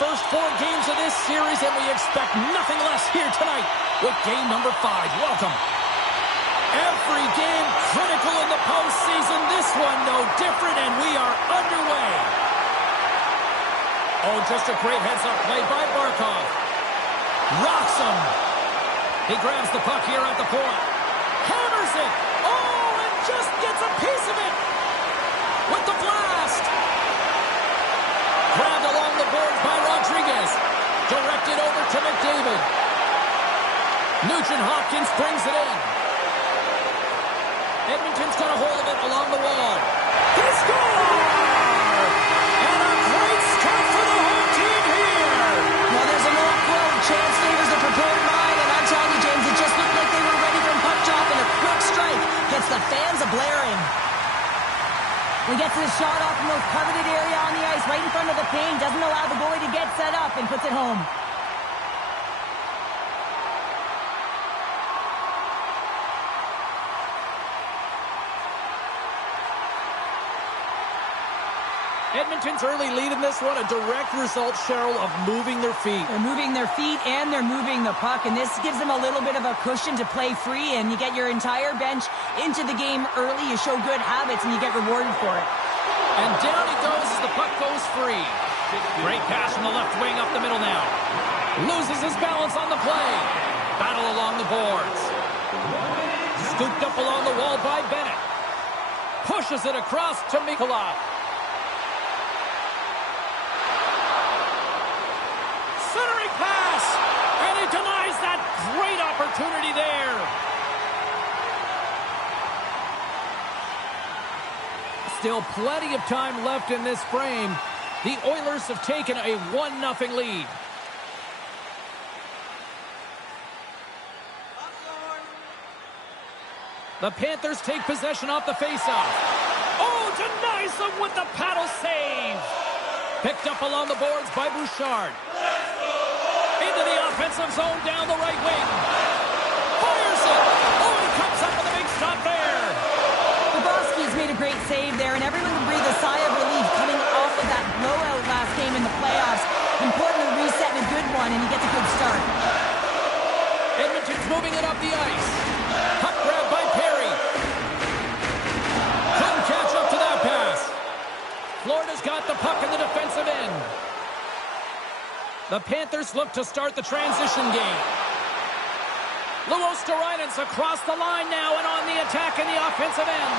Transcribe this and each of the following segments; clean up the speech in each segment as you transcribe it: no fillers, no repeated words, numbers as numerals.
first 4 games of this series, and we expect nothing less here tonight with game number 5. Welcome. Every game critical in the postseason. This one no different, and we are underway. Oh, just a great heads-up play by Barkov. Rocks him. He grabs the puck here at the point. Hammers it. Oh, and just gets a piece of it with the blast. Grabbed along the boards by Rodriguez. Directed over to McDavid. Nugent-Hopkins brings it in. Edmonton's got a hold of it along the wall. He scores! And a great start for the home team here. Well, there's an old quote, chance favors the prepared mind, and I'm telling you, James, it just looked like they were ready from puck drop, and a quick strike gets the fans a-blaring. He gets his shot off the most coveted area on the ice, right in front of the paint, doesn't allow the goalie to get set up, and puts it home. Edmonton's early lead in this one, a direct result, Cheryl, of moving their feet. They're moving their feet and they're moving the puck, and this gives them a little bit of a cushion to play free, and you get your entire bench into the game early, you show good habits, and you get rewarded for it. And down he goes as the puck goes free. Great pass from the left wing up the middle now. Loses his balance on the play. Battle along the boards. Scooped up along the wall by Bennett. Pushes it across to Mikula. Centering pass, and he denies that great opportunity there. Still plenty of time left in this frame. The Oilers have taken a 1-0 lead. The Panthers take possession off the faceoff. Oh, denies them with the paddle save. Picked up along the boards by Bouchard. Into the offensive zone down the right wing. Fires it. Oh, he comes up with a big stop there. Bobrovsky's made a great save there, and everyone can breathe a sigh of relief coming off of that blowout last game in the playoffs. Important to reset in a good one, and he gets a good start. Edmonton's moving it up the ice. Puck grab by Perry. Couldn't catch up to that pass. Florida's got the puck in the defensive end. The Panthers look to start the transition game. Luostarinen across the line now and on the attack in the offensive end.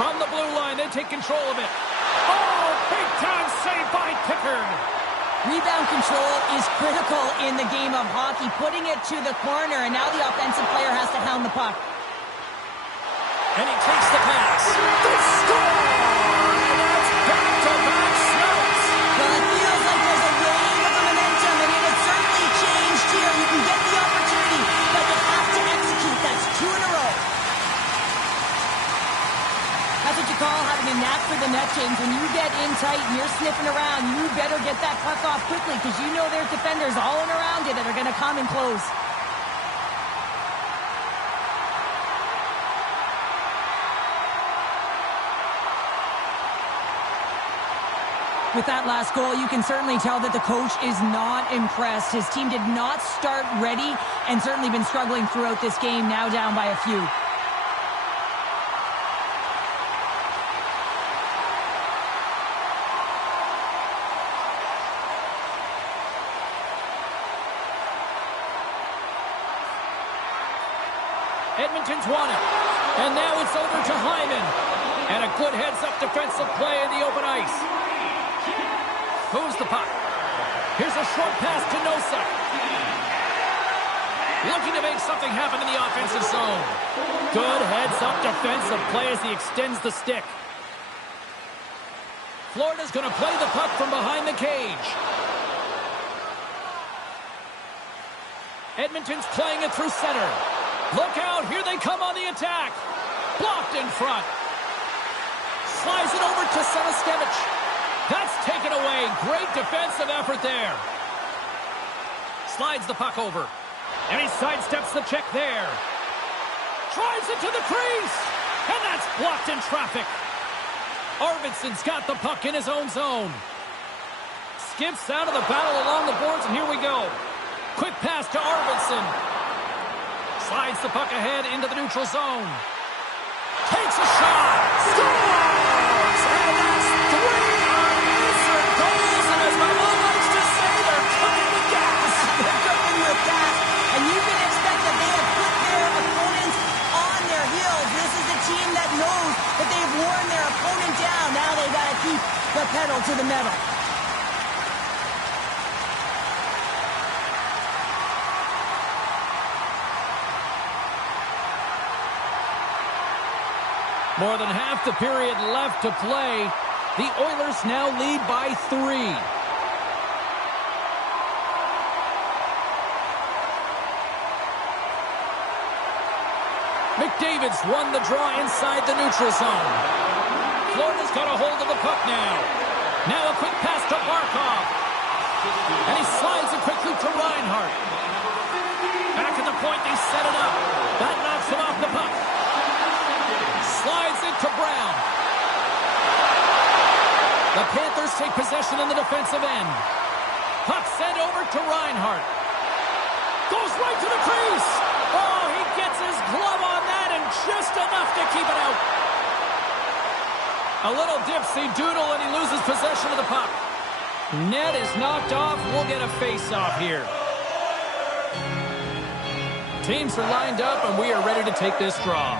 From the blue line, they take control of it. Oh, big-time save by Pickard. Rebound control is critical in the game of hockey. Putting it to the corner, and now the offensive player has to hound the puck. And he takes the pass. The score! And that's back-to-back snaps. Well, it feels like there's a wave of momentum, and it has certainly changed here. You can get the opportunity, but you have to execute. That's 2 in a row. That's what you call having a knack for the net, James. When you get in tight and you're sniffing around, you better get that puck off quickly, because you know there's defenders all in around you that are going to come and close. With that last goal, you can certainly tell that the coach is not impressed. His team did not start ready and certainly been struggling throughout this game, now down by a few. Edmonton's won it. And now it's over to Hyman. And a good heads-up defensive play in the open ice. Moves the puck. Here's a short pass to Nosa. Looking to make something happen in the offensive zone. Good heads-up defensive play as he extends the stick. Florida's going to play the puck from behind the cage. Edmonton's playing it through center. Look out, here they come on the attack. Blocked in front. Slides it over to Selaskevich. That's taken away. Great defensive effort there. Slides the puck over. And he sidesteps the check there. Drives it to the crease. And that's blocked in traffic. Arvidsson's got the puck in his own zone. skips out of the battle along the boards, and here we go. Quick pass to Arvidsson. Slides the puck ahead into the neutral zone. Takes a shot. Scores! And that's 3 unanswered goals. And as my mom likes to say, they're cooking with gas. They're cooking with gas. And you can expect that they have put their opponents on their heels. This is a team that knows that they've worn their opponent down. Now they've got to keep the pedal to the metal. More than half the period left to play. The Oilers now lead by 3. McDavid's won the draw inside the neutral zone. Florida's got a hold of the puck now. Now a quick pass to Barkov. And he slides it quickly to Reinhart. Back at the point, they set it up. That knocks him off the puck. Slides it to Brown. The Panthers take possession in the defensive end. Puck sent over to Reinhart. Goes right to the crease. Oh, he gets his glove on that and just enough to keep it out. A little dipsy doodle and he loses possession of the puck. Net is knocked off. We'll get a face-off here. Teams are lined up and we are ready to take this draw.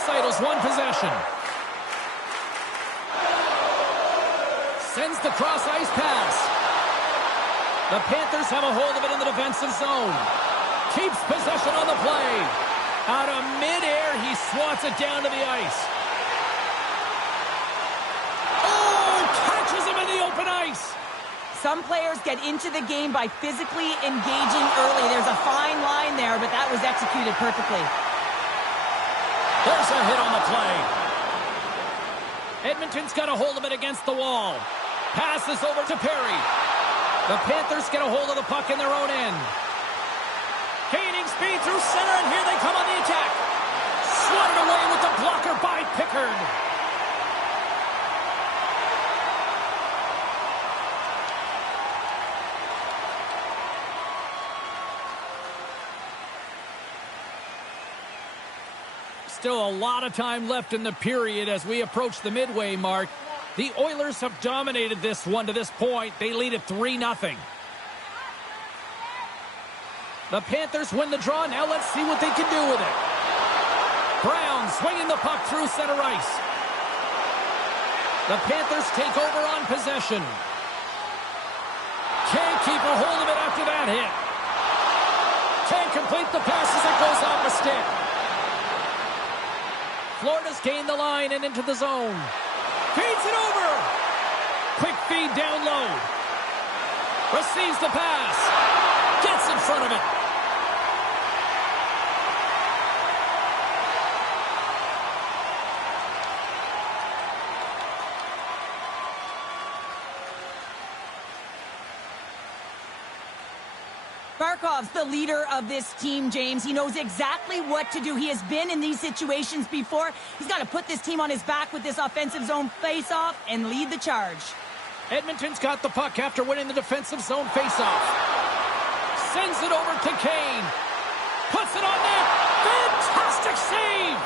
Settles one possession. Sends the cross-ice pass. The Panthers have a hold of it in the defensive zone. Keeps possession on the play. Out of midair, he swats it down to the ice. Oh, catches him in the open ice. Some players get into the game by physically engaging early. There's a fine line there, but that was executed perfectly. There's a hit on the play. Edmonton's got a hold of it against the wall. Passes over to Perry. The Panthers get a hold of the puck in their own end. Gaining speed through center, and here they come on the attack. Swatted away with the blocker by Pickard. Still a lot of time left in the period as we approach the midway mark. The Oilers have dominated this one to this point. They lead at 3-0. The Panthers win the draw. Now let's see what they can do with it. Brown swinging the puck through center ice. The Panthers take over on possession. Can't keep a hold of it after that hit. Can't complete the pass as it goes off a stick. Florida's gained the line and into the zone. Feeds it over. Quick feed down low. Receives the pass. Gets in front of it. Barkov's the leader of this team, James. He knows exactly what to do. He has been in these situations before. He's got to put this team on his back with this offensive zone face-off and lead the charge. Edmonton's got the puck after winning the defensive zone face-off. Sends it over to Kane. Puts it on net. Fantastic save!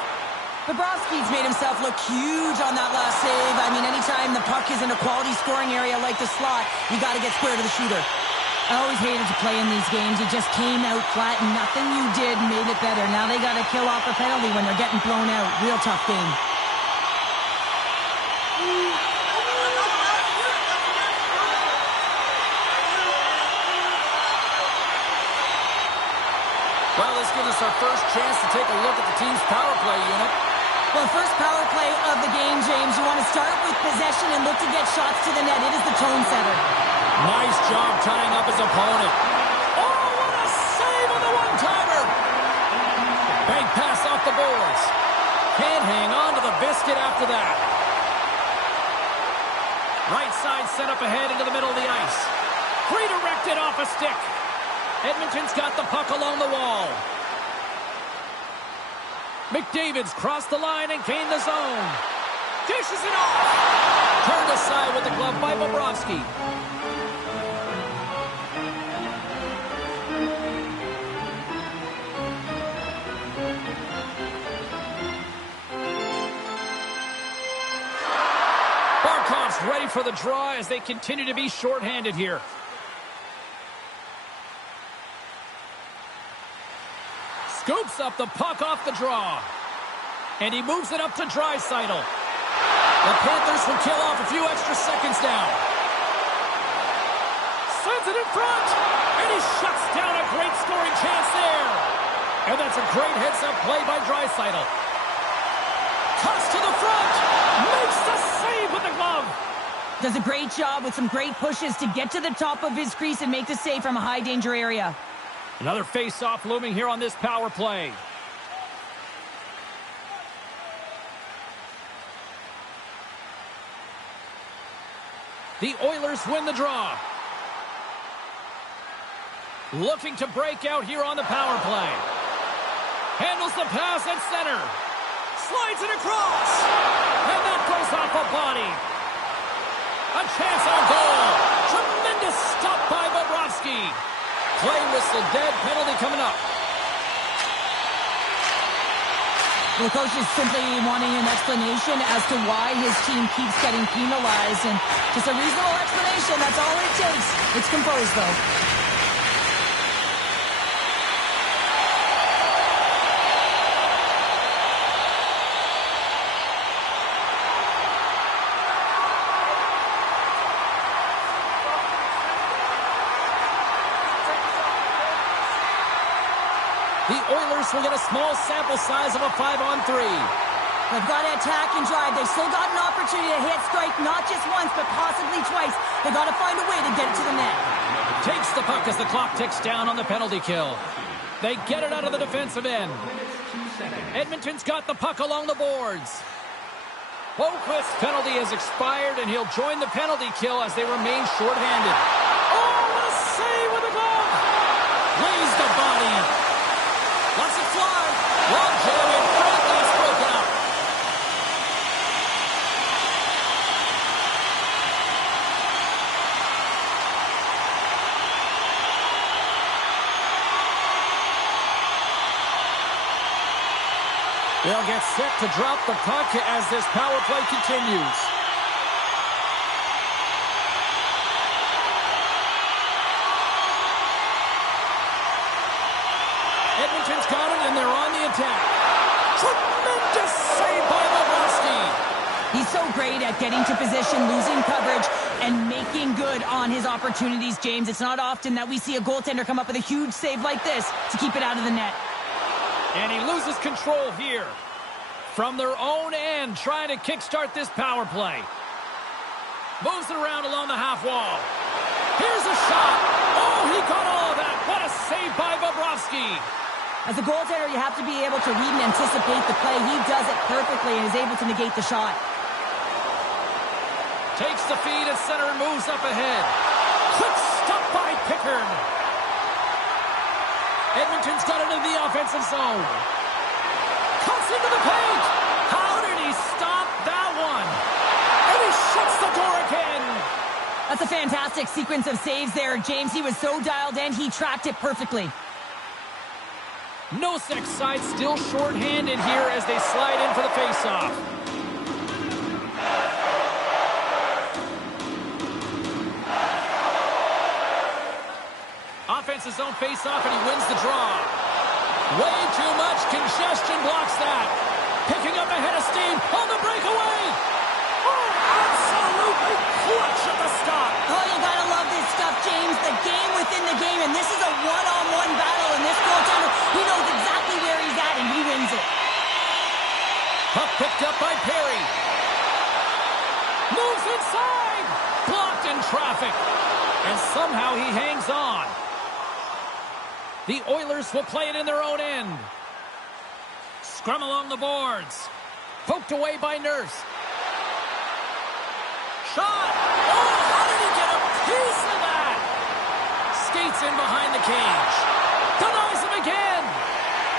Bobrovsky's made himself look huge on that last save. I mean, anytime the puck is in a quality scoring area like the slot, you got to get square to the shooter. I always hated to play in these games. You just came out flat and nothing you did made it better. Now they got to kill off a penalty when they're getting blown out. Real tough game. Well, this gives us our first chance to take a look at the team's power play unit. Well, first power play of the game, James. You want to start with possession and look to get shots to the net. It is the tone setter. Nice job tying up his opponent. Oh, what a save on the one-timer! Bank pass off the boards. Can't hang on to the biscuit after that. Right side set up ahead into the middle of the ice. Redirected off a stick. Edmonton's got the puck along the wall. McDavid's crossed the line and gained the zone. Dishes it off. Turned aside with the glove by Bobrovsky. Barkov's ready for the draw as they continue to be shorthanded here. Scoops up the puck off the draw. And he moves it up to Draisaitl. The Panthers will kill off a few extra seconds now. Sends it in front. And he shuts down a great scoring chance there. And that's a great heads-up play by Draisaitl. Cuts to the front. Makes the save with the glove. Does a great job with some great pushes to get to the top of his crease and make the save from a high-danger area. Another face-off looming here on this power play. The Oilers win the draw. Looking to break out here on the power play. Handles the pass at center. Slides it across. And that goes off a body. A chance on goal. Tremendous stop by Bobrovsky. Play whistle dead. Penalty coming up. The coach is simply wanting an explanation as to why his team keeps getting penalized. And just a reasonable explanation, that's all it takes. It's composed, though. The Oilers will get a small sample size of a 5-on-3. They've got to attack and drive. They've still got an opportunity to hit strike not just once, but possibly twice. They've got to find a way to get it to the net. Takes the puck as the clock ticks down on the penalty kill. They get it out of the defensive end. Edmonton's got the puck along the boards. Boquist's penalty has expired, and he'll join the penalty kill as they remain shorthanded. Oh, what a save with the glove! Lays the body. Lets it fly. Long jam in front. That's broken up. They'll get set to drop the puck as this power play continues. Edmonton's got it, and they're on the attack. Tremendous save by Bobrovsky. He's so great at getting to position, losing coverage, and making good on his opportunities, James. It's not often that we see a goaltender come up with a huge save like this to keep it out of the net. And he loses control here. From their own end, trying to kickstart this power play. Moves it around along the half wall. Here's a shot. Oh, he got all of that. What a save by Bobrovsky. As a goaltender, you have to be able to read and anticipate the play. He does it perfectly and is able to negate the shot. Takes the feed at center and moves up ahead. Quick stop by Pickard. Edmonton's got it in the offensive zone. Cuts into the paint. How did he stop that one? And he shuts the door again. That's a fantastic sequence of saves there, James. He was so dialed in, he tracked it perfectly. Nosek's side still shorthanded here as they slide in for the faceoff. Offensive zone faceoff, and he wins the draw. Way too much congestion blocks that. Picking up ahead of steam on the breakaway. Oh, absolutely clutch at the stop. Oh, you gotta love this stuff, James. The game within the game, and this is a one-on-one battle, and this goaltender, he knows exactly where he's at, and he wins it. Puck picked up by Perry. Moves inside. Blocked in traffic. And somehow he hangs on. The Oilers will play it in their own end. Scrum along the boards. Poked away by Nurse. Shot! Oh, how did he get a piece of that? Skates in behind the cage. Denies him again.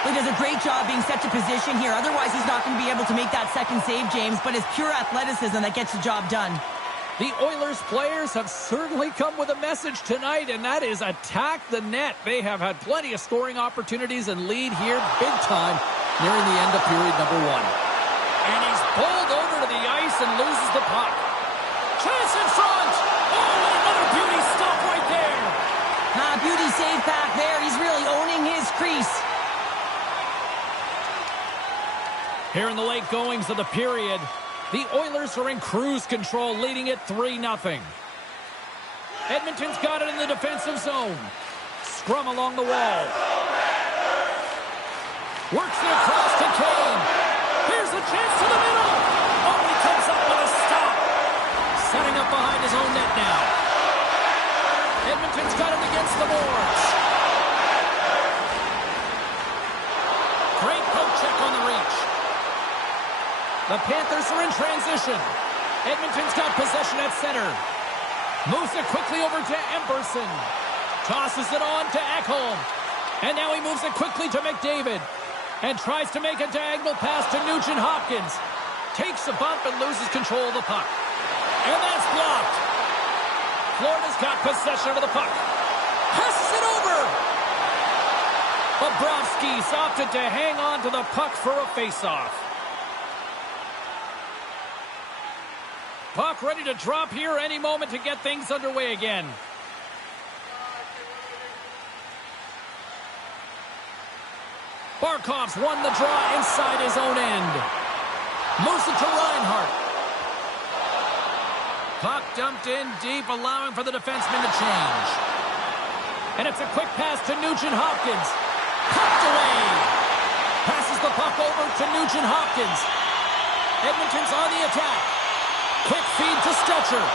He does a great job being set to position here. Otherwise, he's not going to be able to make that second save, James, but it's pure athleticism that gets the job done. The Oilers players have certainly come with a message tonight, and that is attack the net. They have had plenty of scoring opportunities and lead here big time nearing the end of period number 1. And he's bowled over to the ice and loses the puck. Chance in front! Oh, and another beauty stop right there! Beauty save back there. He's really owning his crease. Here in the late goings of the period, the Oilers are in cruise control, leading it 3-0. Edmonton's got it in the defensive zone. Scrum along the wall. Works it across to Kane. Here's a chance to the middle. Oh, he comes up with a stop. Setting up behind his own net now. Edmonton's got it against the boards. Great poke check on the reach. The Panthers are in transition. Edmonton's got possession at center. Moves it quickly over to Emberson. Tosses it on to Ekholm. And now he moves it quickly to McDavid. And tries to make a diagonal pass to Nugent Hopkins. Takes a bump and loses control of the puck. And that's blocked. Florida's got possession of the puck. Passes it over. Bobrovsky's opted to hang on to the puck for a faceoff. Puck ready to drop here any moment to get things underway again. Barkov's won the draw inside his own end. Moves it to Reinhart. Puck dumped in deep, allowing for the defenseman to change. And it's a quick pass to Nugent Hopkins. Pucked away. Passes the puck over to Nugent Hopkins. Edmonton's on the attack. Quick feed to Stetcher.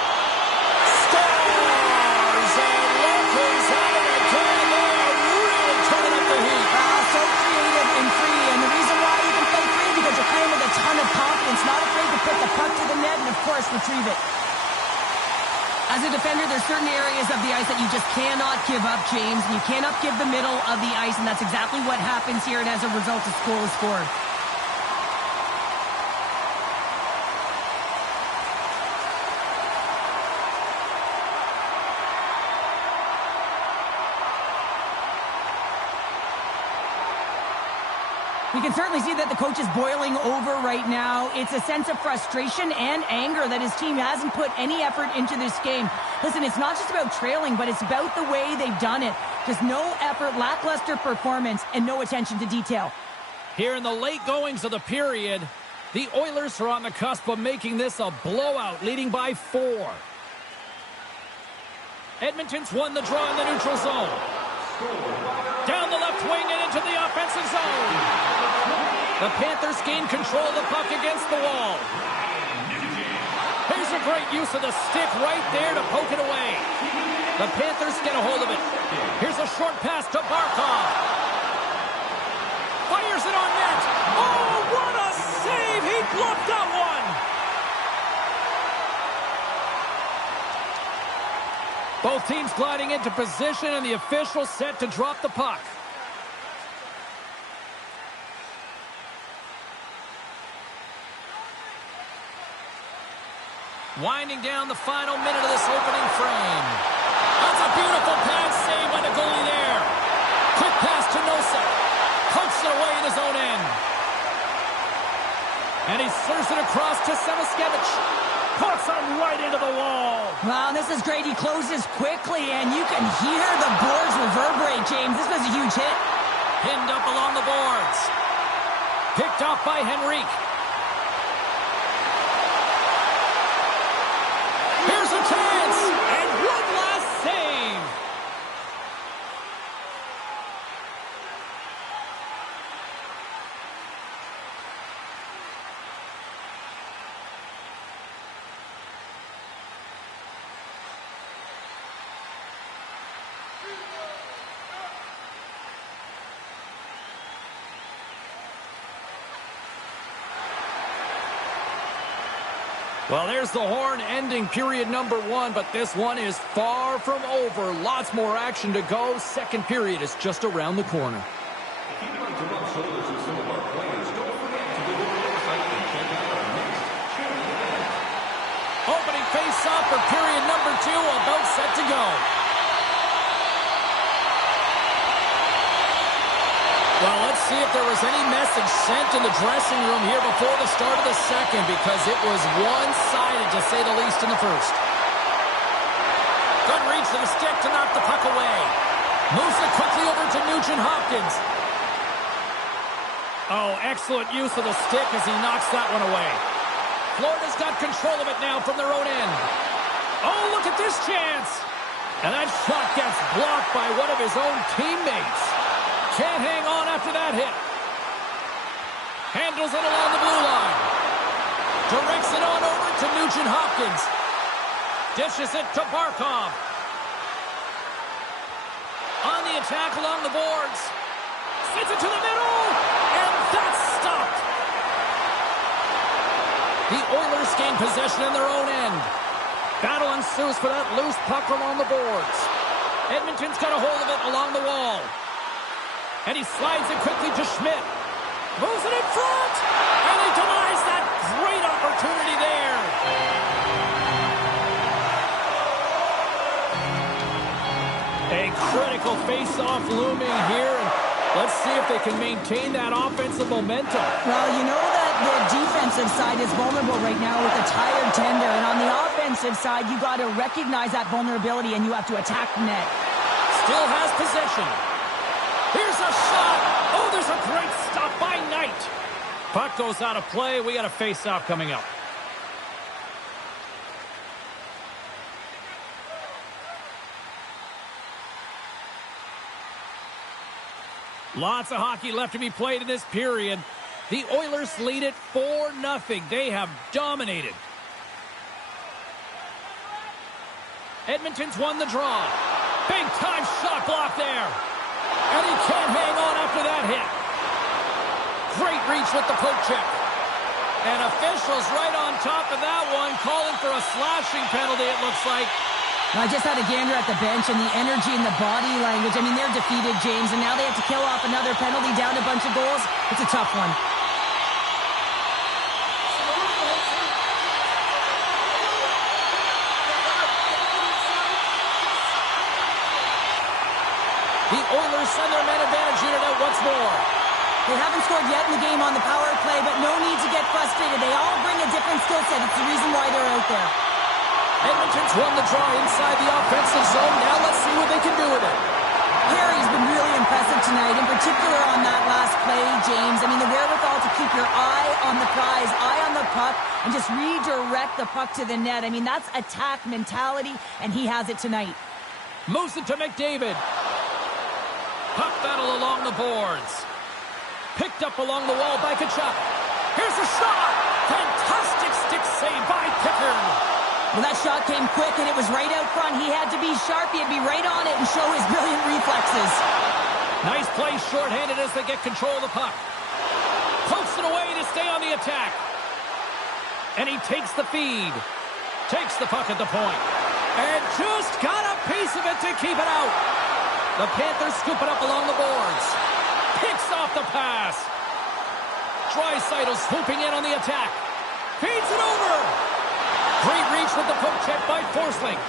Stars and Lakers out of it. They are really turning up the heat. So creative and free. And the reason why you can play free because you're playing with a ton of confidence. Not afraid to put the puck to the net and, of course, retrieve it. As a defender, there's certain areas of the ice that you just cannot give up, James. You cannot give the middle of the ice, and that's exactly what happens here, and as a result, a goal is scored. We can certainly see that the coach is boiling over right now. It's a sense of frustration and anger that his team hasn't put any effort into this game. Listen, it's not just about trailing, but it's about the way they've done it. Just no effort, lackluster performance, and no attention to detail. Here in the late goings of the period, the Oilers are on the cusp of making this a blowout, leading by 4. Edmonton's won the draw in the neutral zone. Down the left wing and into the offensive zone. The Panthers gain control of the puck against the wall. Here's a great use of the stick right there to poke it away. The Panthers get a hold of it. Here's a short pass to Barkov. Fires it on net. Oh, what a save! He bluffed that one. Both teams gliding into position, and the official set to drop the puck. Winding down the final minute of this opening frame. That's a beautiful pass save by the goalie there. Quick pass to Nosek. Pokes it away in his own end. And he serves it across to Semiskevich. Puts it right into the wall. Wow, this is great. He closes quickly, and you can hear the boards reverberate, James. This was a huge hit. Pinned up along the boards. Picked off by Henrique. Here's a chance, and one last save. Well, there's the horn ending period number 1, but this one is far from over. Lots more action to go. Second period is just around the corner. Opening face-off for period number 2, about set to go. Well, let's see if there was any message sent in the dressing room here before the start of the second, because it was one-sided, to say the least, in the first. Good reach to the stick to knock the puck away. Moves it quickly over to Nugent-Hopkins. Oh, excellent use of the stick as he knocks that one away. Florida's got control of it now from their own end. Oh, look at this chance. And that shot gets blocked by one of his own teammates. Can't hang on after that hit. Handles it along the blue line. Directs it on over to Nugent-Hopkins. Dishes it to Barkov. On the attack along the boards. Sends it to the middle. And that's stopped. The Oilers gain possession in their own end. Battle ensues for that loose puck along the boards. Edmonton's got a hold of it along the wall. And he slides it quickly to Schmidt. Moves it in front. And he denies that great opportunity there. A critical face-off looming here. And let's see if they can maintain that offensive momentum. Well, you know that the defensive side is vulnerable right now with a tired tender. And on the offensive side, you got to recognize that vulnerability and you have to attack the net. Still has possession. Here's a shot. Oh, there's a great stop by Knight. Puck goes out of play. We got a face-off coming up. Lots of hockey left to be played in this period. The Oilers lead it 4-0. They have dominated. Edmonton's won the draw. Big-time shot block there. And he can't hang on after that hit. Great reach with the poke check. And officials right on top of that one, calling for a slashing penalty, it looks like. I just had a gander at the bench, and the energy and the body language. I mean, they're defeated, James, and now they have to kill off another penalty, down a bunch of goals. It's a tough one. The Oilers send their man advantage unit out once more. They haven't scored yet in the game on the power play, but no need to get frustrated. They all bring a different skill set. It's the reason why they're out there. Edmonton's won the draw inside the offensive zone. Now let's see what they can do with it. Harry's been really impressive tonight, in particular on that last play, James. I mean, the wherewithal to keep your eye on the prize, eye on the puck, and just redirect the puck to the net. I mean, that's attack mentality, and he has it tonight. Moves it to McDavid. Puck battle along the boards. Picked up along the wall by Kachuk. Here's a shot. Fantastic stick save by Pickard. Well, that shot came quick, and it was right out front. He had to be sharp. He had to be right on it and show his brilliant reflexes. Nice play shorthanded as they get control of the puck. Pokes it away to stay on the attack. And he takes the feed. Takes the puck at the point. And just got a piece of it to keep it out. The Panthers scoop it up along the boards. Picks off the pass. Draisaitl swooping in on the attack. Feeds it over. Great reach with the poke check by Forsling.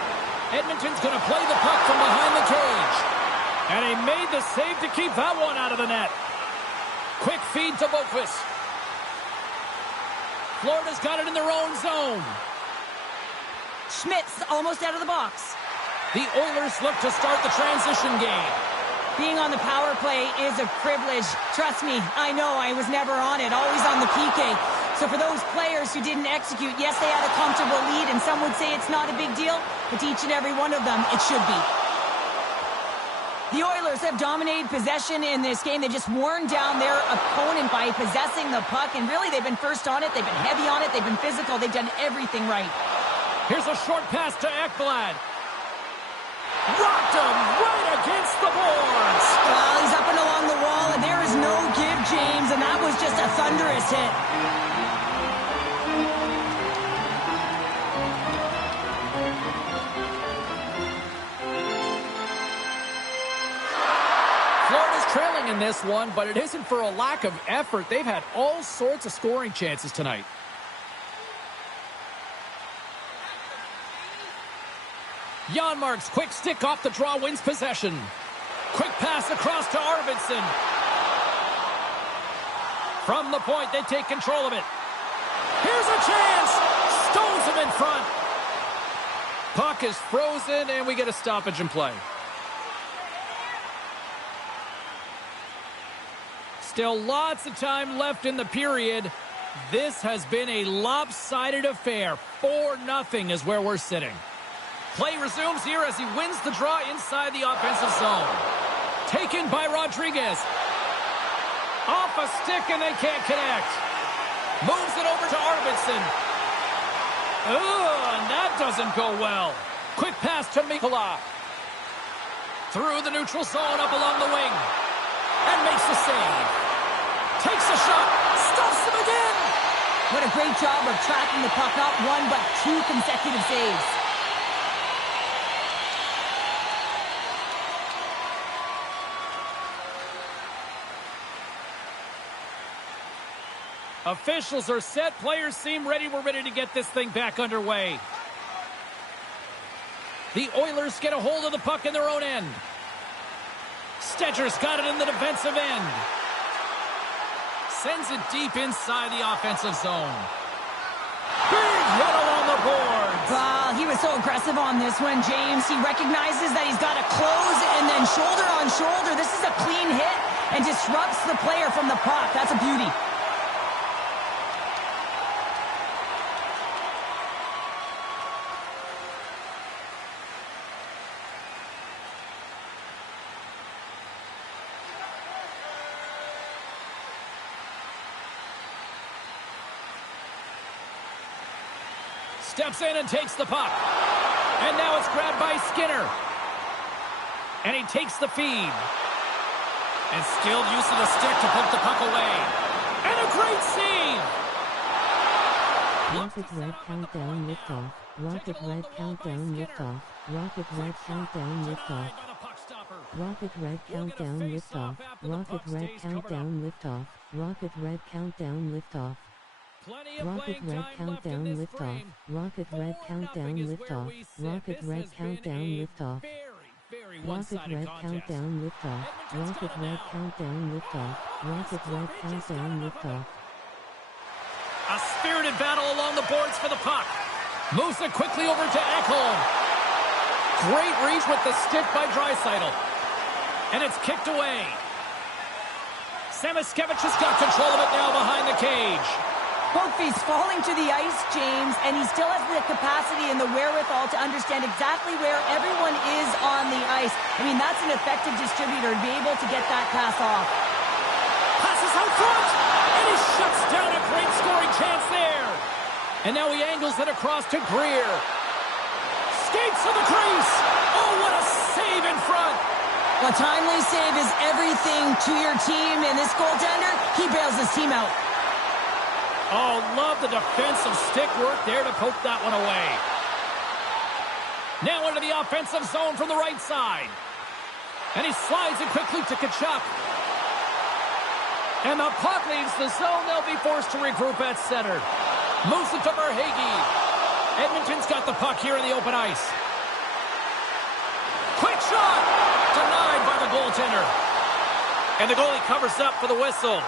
Edmonton's going to play the puck from behind the cage. And he made the save to keep that one out of the net. Quick feed to Boqvist. Florida's got it in their own zone. Schmidt's almost out of the box. The Oilers look to start the transition game. Being on the power play is a privilege. Trust me, I know I was never on it, always on the PK. So for those players who didn't execute, yes, they had a comfortable lead, and some would say it's not a big deal, but to each and every one of them, it should be. The Oilers have dominated possession in this game. They've just worn down their opponent by possessing the puck, and really they've been first on it, they've been heavy on it, they've been physical, they've done everything right. Here's a short pass to Ekblad. Rocked him right against the boards. Well, he's up and along the wall, and there is no give, James, and that was just a thunderous hit. Florida's trailing in this one, but it isn't for a lack of effort. They've had all sorts of scoring chances tonight. Janmark's quick stick off the draw wins possession. Quick pass across to Arvidsson. From the point, they take control of it. Here's a chance! Stones him in front. Puck is frozen, and we get a stoppage in play. Still lots of time left in the period. This has been a lopsided affair. 4-0 is where we're sitting. Play resumes here as he wins the draw inside the offensive zone. Taken by Rodriguez. Off a stick, and they can't connect. Moves it over to Arvidsson. And that doesn't go well. Quick pass to Mikkola. Through the neutral zone, up along the wing. And makes the save. Takes a shot. Stuffs him again. What a great job of tracking the puck, not one but two consecutive saves. Officials are set. Players seem ready. We're ready to get this thing back underway. The Oilers get a hold of the puck in their own end. Stetcher's got it in the defensive end. Sends it deep inside the offensive zone. Big hit along the boards. Wow, he was so aggressive on this one, James. He recognizes that he's got to close and then shoulder on shoulder. This is a clean hit and disrupts the player from the puck. That's a beauty. Steps in and takes the puck. And now it's grabbed by Skinner. And he takes the feed. And skilled use of the stick to poke the puck away. And a great save! Rocket Red countdown liftoff. Rocket Red countdown liftoff. Rocket Red countdown liftoff. Rocket Red countdown liftoff. Rocket Red countdown liftoff. Rocket Red countdown liftoff. Rocket Red countdown liftoff. Rocket Red countdown liftoff. Rocket Red countdown liftoff. Rocket Red countdown liftoff. Rocket Red countdown liftoff. Rocket Red countdown liftoff. A spirited battle along the boards for the puck. Moves it quickly over to Ekholm. Great reach with the stick by Draisaitl. And it's kicked away. Samoskevich has got control of it now behind the cage. He's falling to the ice, James, and he still has the capacity and the wherewithal to understand exactly where everyone is on the ice. I mean, that's an effective distributor to be able to get that pass off. Passes out front, and he shuts down a great scoring chance there. And now he angles it across to Greer. Skates to the crease. Oh, what a save in front. A timely save is everything to your team, and this goaltender, he bails his team out. Oh, love the defensive stick work there to poke that one away. Now into the offensive zone from the right side. And he slides it quickly to Tkachuk. And the puck leaves the zone. They'll be forced to regroup at center. Moves it to Verhaeghe. Edmonton's got the puck here in the open ice. Quick shot! Denied by the goaltender. And the goalie covers up for the whistle.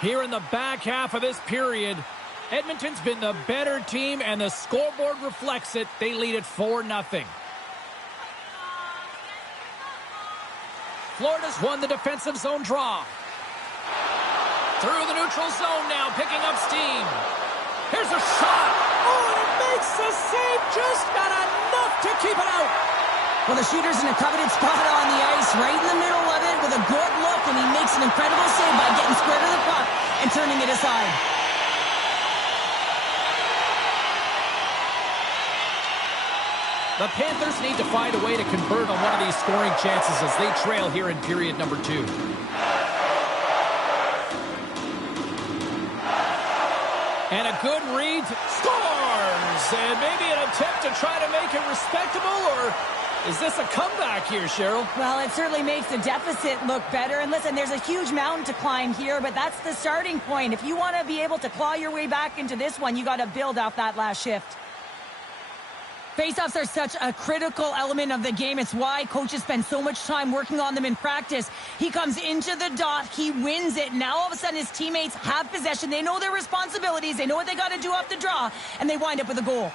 Here in the back half of this period, Edmonton's been the better team, and the scoreboard reflects it. They lead it 4-0. Florida's won the defensive zone draw. Through the neutral zone now, picking up steam. Here's a shot. Oh, and it makes the save. Just not enough to keep it out. Well, the shooter's in a coveted spot on the ice, right in the middle of it with a good look, and he makes an incredible save by getting square to the puck and turning it aside. The Panthers need to find a way to convert on one of these scoring chances as they trail here in period number 2. And a good read, scores! And maybe an attempt to try to make it respectable, or Is this a comeback here, Cheryl? Well, it certainly makes the deficit look better. And listen, there's a huge mountain to climb here, but that's the starting point. If you want to be able to claw your way back into this one, you got to build off that last shift. Faceoffs are such a critical element of the game. It's why coaches spend so much time working on them in practice. He comes into the dot, he wins it. Now all of a sudden his teammates have possession. They know their responsibilities. They know what they got to do off the draw, and they wind up with a goal.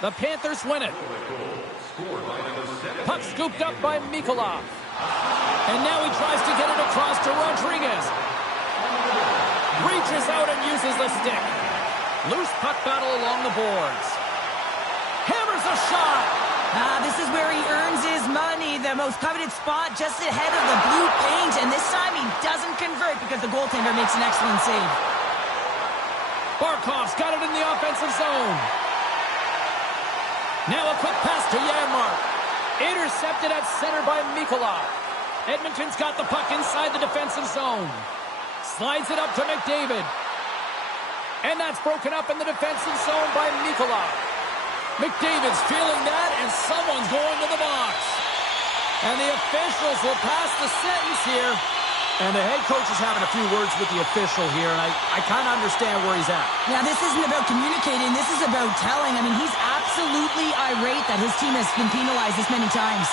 The Panthers win it. Puck scooped up by Mikolov. And now he tries to get it across to Rodriguez. Reaches out and uses the stick. Loose puck battle along the boards. Hammers a shot. This is where he earns his money. The most coveted spot just ahead of the blue paint. And this time he doesn't convert because the goaltender makes an excellent save. Barkov's got it in the offensive zone. Now a quick pass to Janmark. Intercepted at center by Mikolov. Edmonton's got the puck inside the defensive zone. Slides it up to McDavid. And that's broken up in the defensive zone by Mikolov. McDavid's feeling that, and someone's going to the box. And the officials will pass the sentence here. And the head coach is having a few words with the official here, and I kind of understand where he's at. Yeah, this isn't about communicating. This is about telling. I mean, he's absolutely irate that his team has been penalized this many times.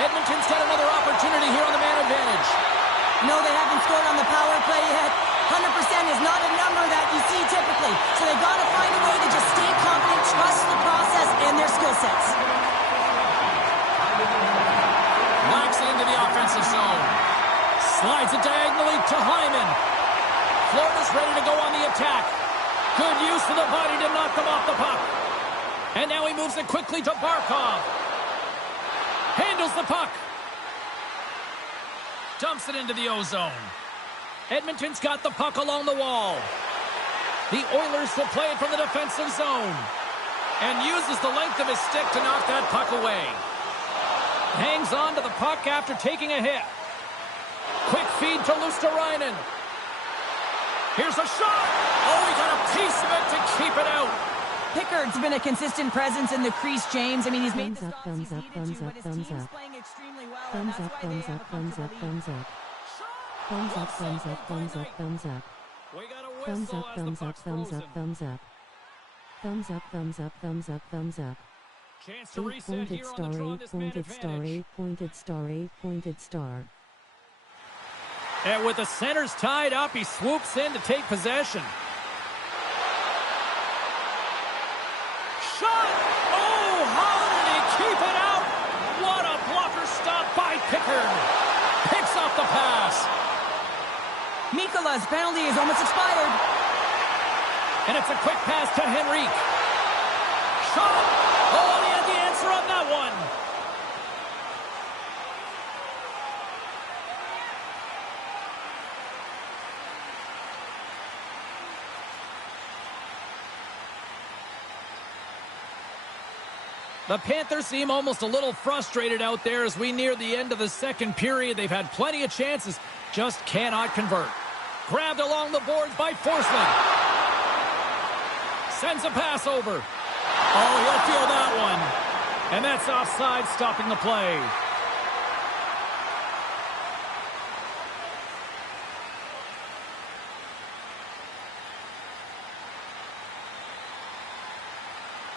Edmonton's got another opportunity here on the man advantage. No, they haven't scored on the power play yet. 100% is not a number that you see typically. So they got to find a way to just stay confident, trust the process and their skill sets. Knocks it into the offensive zone. Slides it diagonally to Hyman. Florida's ready to go on the attack. Good use of the body to knock them off the puck. And now he moves it quickly to Barkov. Handles the puck. Dumps it into the O-zone. Edmonton's got the puck along the wall. The Oilers will play it from the defensive zone. And uses the length of his stick to knock that puck away. Hangs on to the puck after taking a hit. Quick feed to Luosterainen. Here's a shot. Oh, he got a piece of it to keep it out. Pickard's been a consistent presence in the crease, James. I mean, he's made the stops thumbs he's up, needed thumbs to, up, but his thumbs team's up. playing extremely well. Thumbs up, thumbs up, thumbs up, thumbs up. Thumbs up, thumbs up, thumbs up, thumbs up. We got a Thumbs whistle up, as the thumbs up, puck's thumbs frozen. up, thumbs up. Thumbs up, thumbs up, thumbs up, thumbs up. Chance to reset Pointed here on the draw story, this man pointed advantage. story, pointed story, pointed star. And with the centers tied up, he swoops in to take possession. Shot! Oh, how did he keep it out? What a blocker stop by Pickard. Picks up the pass. Mikolav's penalty is almost expired. And it's a quick pass to Henrique. Shot! Oh, and he had the answer on that one. The Panthers seem almost a little frustrated out there as we near the end of the second period. They've had plenty of chances, just cannot convert. Grabbed along the boards by Forsman. Sends a pass over. Oh, he'll feel that one. And that's offside, stopping the play.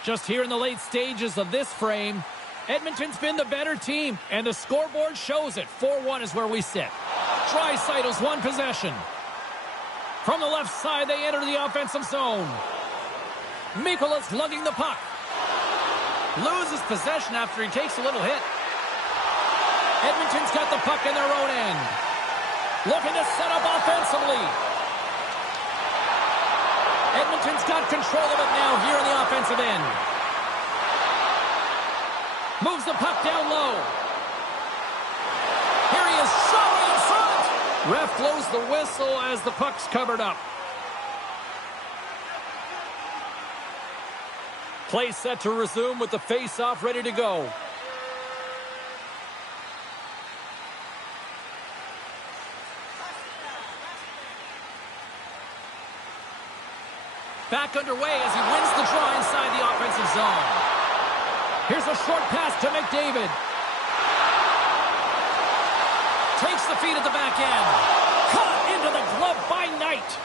Just here in the late stages of this frame, Edmonton's been the better team, and the scoreboard shows it. 4-1 is where we sit. Draisaitl's one possession. From the left side, they enter the offensive zone. Mikolas lugging the puck. Loses possession after he takes a little hit. Edmonton's got the puck in their own end. Looking to set up offensively. Edmonton's got control of it now here in the offensive end. Moves the puck down low. Here he is, showing in front. Ref blows the whistle as the puck's covered up. Play set to resume with the face-off ready to go. Back underway as he wins the draw inside the offensive zone. Here's a short pass to McDavid. Takes the feed at the back end. Caught into the glove by Knight.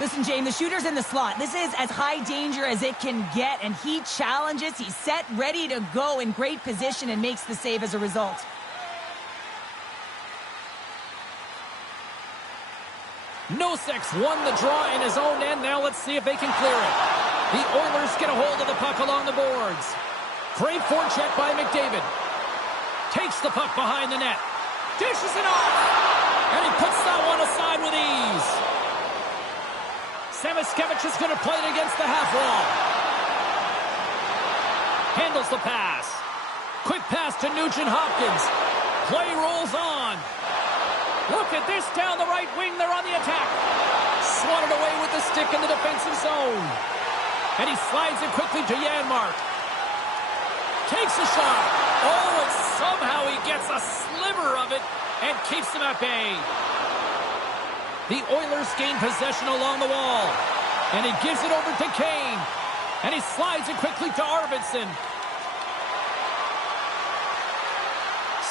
Listen, James, the shooter's in the slot. This is as high danger as it can get, and he challenges. He's set, ready to go in great position, and makes the save as a result. Nosek's won the draw in his own end. Now let's see if they can clear it. The Oilers get a hold of the puck along the boards. Great forecheck by McDavid. Takes the puck behind the net. Dishes it off. And he puts that one aside with ease. Samoskevich is going to play it against the half wall. Handles the pass. Quick pass to Nugent-Hopkins. Play rolls on. Look at this down the right wing. They're on the attack. Swatted away with the stick in the defensive zone. And he slides it quickly to Janmark. Takes a shot. Oh, and somehow he gets a sliver of it and keeps him at bay. The Oilers gain possession along the wall. And he gives it over to Kane. And he slides it quickly to Arvidsson.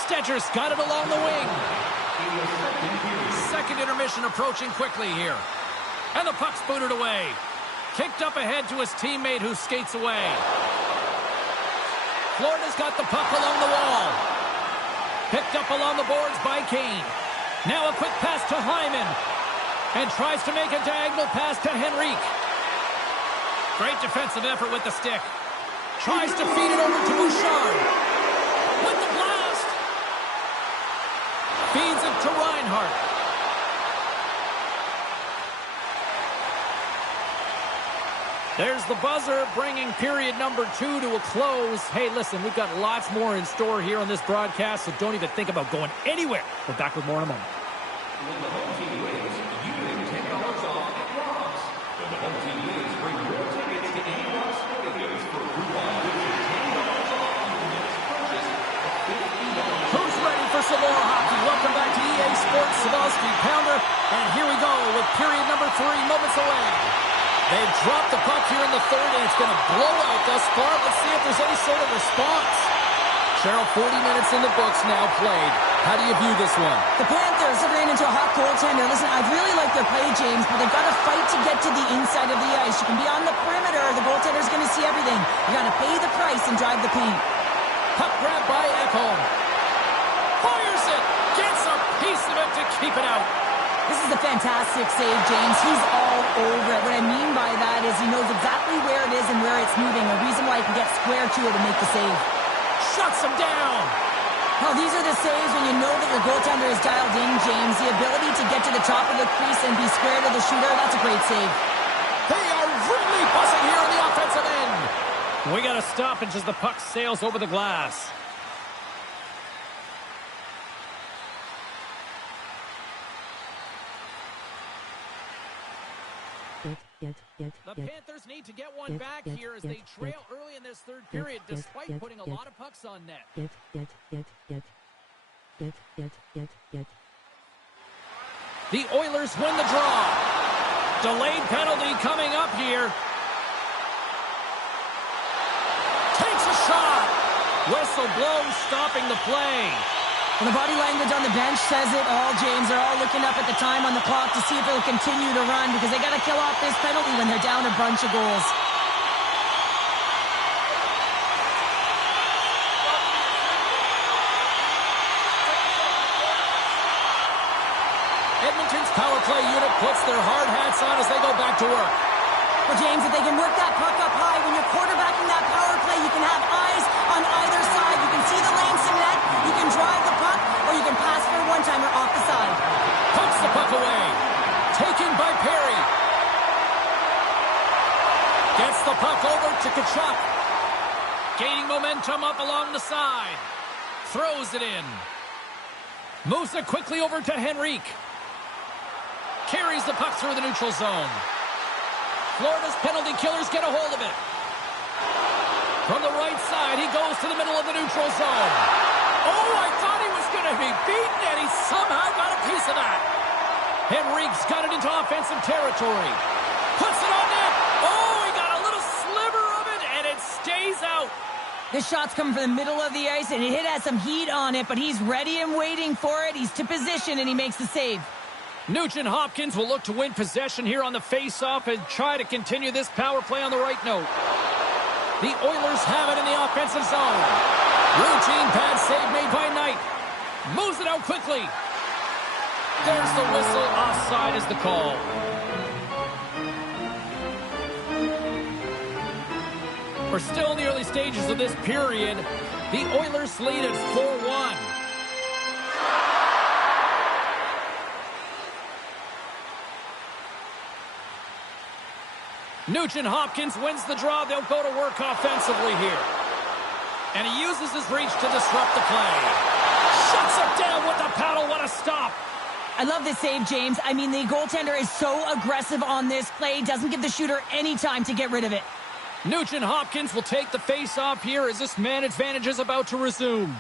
Stetcher's got it along the wing. Second intermission approaching quickly here. And the puck's booted away. Kicked up ahead to his teammate who skates away. Florida's got the puck along the wall. Picked up along the boards by Kane. Now a quick pass to Hyman. And tries to make a diagonal pass to Henrique. Great defensive effort with the stick. Tries to feed it over to Bouchard. With the blast. Feeds it to Reinhart. There's the buzzer, bringing period number 2 to a close. Hey, listen, we've got lots more in store here on this broadcast, so don't even think about going anywhere. We're back with more in a moment. When the home team wins, you win $10 off at Rob's. When the home team wins, bring your tickets to any Rob's sporting goods for a coupon with $10 off your next purchase of $50. Who's ready for some more hockey? Welcome back to EA Sports Savalsky Pounder. And here we go with period number 3, moments away. They've dropped the puck here in the third, and it's been a blowout thus far. Let's see if there's any sort of response. Cheryl, 40 minutes in the books now played. How do you view this one? The Panthers have ran into a hot goaltender. Listen, I really like their play, James, but they've got to fight to get to the inside of the ice. You can be on the perimeter. The goaltender's going to see everything. You got to pay the price and drive the paint. Puck grab by Ekholm. Fires it. Gets a piece of it to keep it out. This is a fantastic save, James. He's all over it. What I mean by that is he knows exactly where it is and where it's moving. A reason why he can get square to it and make the save. Shuts him down. Well, these are the saves when you know that your goaltender is dialed in, James. The ability to get to the top of the crease and be square to the shooter, that's a great save. They are really buzzing here on the offensive end. We got a stoppage as the puck sails over the glass. The Panthers need to get one back here as they trail early in this third period despite putting a lot of pucks on net. The Oilers win the draw. Delayed penalty coming up here. Takes a shot. Whistle blows, stopping the play. Well, the body language on the bench says it all, James. They're all looking up at the time on the clock to see if it'll continue to run because they got to kill off this penalty when they're down a bunch of goals. Edmonton's power play unit puts their hard hats on as they go back to work. Well, James, if they can work that puck up high, when you're quarterbacking that power play, you can have eyes on either side. You can see the lanes in net, you can drive the puck, or you can pass for a one-timer off the side. Pokes the puck away. Taken by Perry. Gets the puck over to Tkachuk. Gaining momentum up along the side. Throws it in. Moves it quickly over to Henrique. Carries the puck through the neutral zone. Florida's penalty killers get a hold of it. From the right side, he goes to the middle of the neutral zone. Oh, I thought he was going to be beaten, and he somehow got a piece of that. Henrique's got it into offensive territory. Puts it on net. Oh, he got a little sliver of it, and it stays out. This shot's coming from the middle of the ice, and it has some heat on it, but he's ready and waiting for it. He's to position, and he makes the save. Nugent Hopkins will look to win possession here on the face-off and try to continue this power play on the right note. The Oilers have it in the offensive zone. Routine pad save made by Knight. Moves it out quickly. There's the whistle. Offside is the call. We're still in the early stages of this period. The Oilers lead at 4-1. Nugent Hopkins wins the draw. They'll go to work offensively here. And he uses his reach to disrupt the play. Shuts it down with the paddle. What a stop. I love this save, James. I mean, the goaltender is so aggressive on this play. Doesn't give the shooter any time to get rid of it. Nugent Hopkins will take the face-off here as this man advantage is about to resume.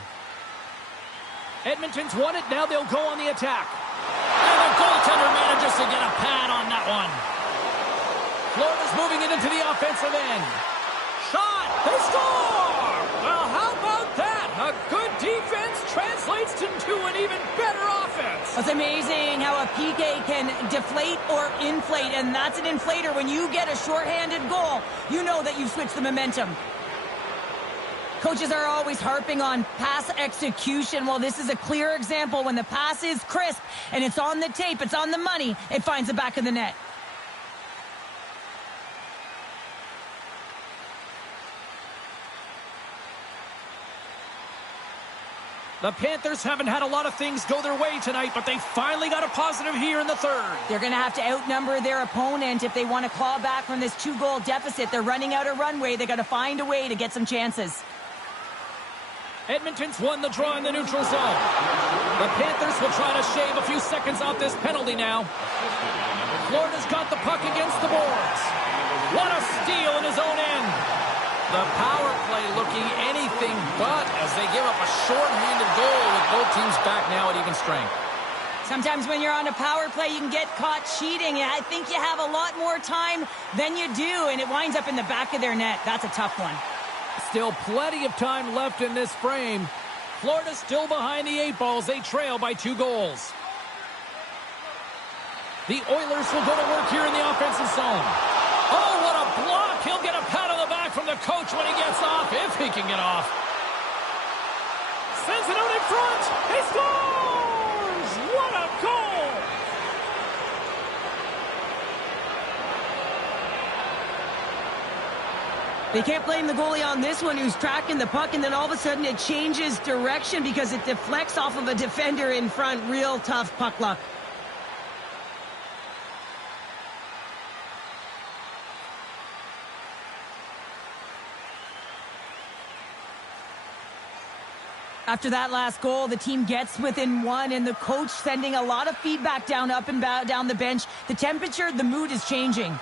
Edmonton's won it. Now they'll go on the attack. And the goaltender manages to get a pad on that one. Florida's moving it into the offensive end. Shot! They score! Well, how about that? A good defense translates into an even better offense. It's amazing how a PK can deflate or inflate, and that's an inflator. When you get a shorthanded goal, you know that you've switched the momentum. Coaches are always harping on pass execution. Well, this is a clear example. When the pass is crisp and it's on the tape, it's on the money, it finds the back of the net. The Panthers haven't had a lot of things go their way tonight, but they finally got a positive here in the third. They're going to have to outnumber their opponent if they want to claw back from this 2-goal deficit. They're running out of runway. They got to find a way to get some chances. Edmonton's won the draw in the neutral zone. The Panthers will try to shave a few seconds off this penalty now. Florida's got the puck against the boards. What a steal in his own end. The power play looking anything but as they give up a short-handed goal with both teams back now at even strength. Sometimes when you're on a power play, you can get caught cheating. I think you have a lot more time than you do, and it winds up in the back of their net. That's a tough one. Still plenty of time left in this frame. Florida still behind the 8 balls. They trail by 2 goals. The Oilers will go to work here in the offensive zone. Oh, what a block. He'll get a pat on the back from the coach when he gets off, if he can get off. Sends it out in front. He scores! What a goal! They can't blame the goalie on this one who's tracking the puck, and then all of a sudden it changes direction because it deflects off of a defender in front. Real tough puck luck. After that last goal, the team gets within 1, and the coach sending a lot of feedback up and down the bench. The temperature, the mood is changing.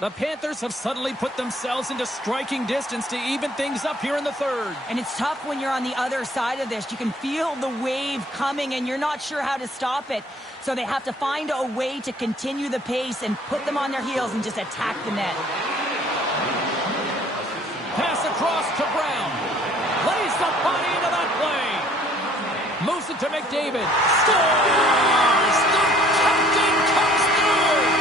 The Panthers have suddenly put themselves into striking distance to even things up here in the third. And it's tough when you're on the other side of this. You can feel the wave coming, and you're not sure how to stop it. So they have to find a way to continue the pace and put them on their heels and just attack the net. Pass across to Brown. Lays the body into that play. Moves it to McDavid. Scores! The captain comes through!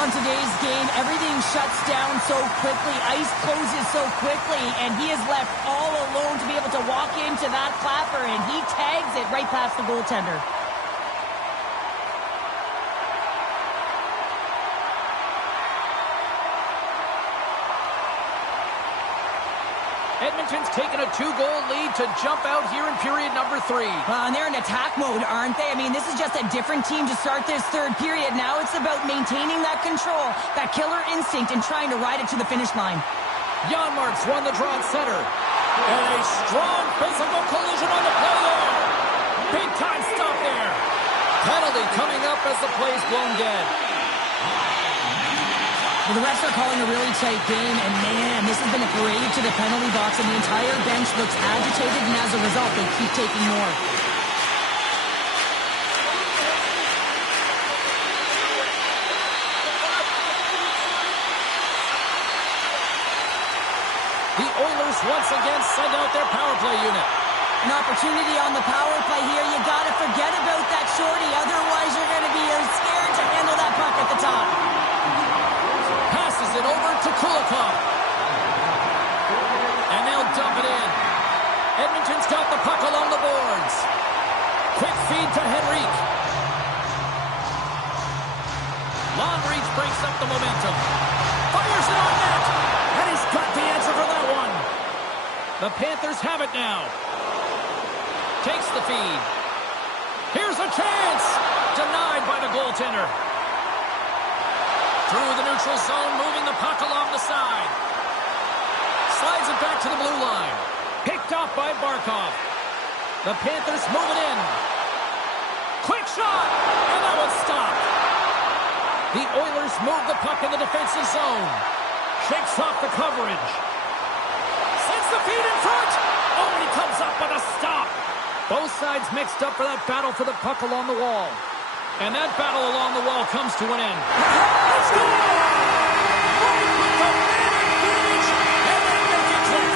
On today's game, everything shuts down so quickly. Ice closes so quickly, and he is left all alone to be able to walk into that clapper, and he tags it right past the goaltender. Edmonton's taken a 2-goal lead to jump out here in period number 3. Well, and they're in attack mode, aren't they? I mean, this is just a different team to start this third period. Now it's about maintaining that control, that killer instinct, and trying to ride it to the finish line. Janmark's won the draw at center. And a strong physical collision on the play there. Big time stop there. Penalty coming up as the play's blown dead. Well, the refs are calling a really tight game, and man, this has been a parade to the penalty box, and the entire bench looks agitated, and as a result, they keep taking more. The Oilers once again send out their power play unit. An opportunity on the power play here. You got to forget about that shorty, otherwise you're going to be scared to handle that puck at the top. Passes it over to Kulikov. And they'll dump it in. Edmonton's got the puck along the boards. Quick feed to Henrique. Long reach breaks up the momentum. Fires it on net. And he's got the answer for that one. The Panthers have it now. Takes the feed. Here's a chance. Denied by the goaltender. Through the neutral zone, moving the puck along the side. Slides it back to the blue line. Picked off by Barkov. The Panthers move it in. Quick shot! And that one's stopped. The Oilers move the puck in the defensive zone. Shakes off the coverage. Sends the feed in front. Oh, and he comes up with a stop. Both sides mixed up for that battle for the puck along the wall. And that battle along the wall comes to an end. Let's go! Right with the man advantage, and they make it click.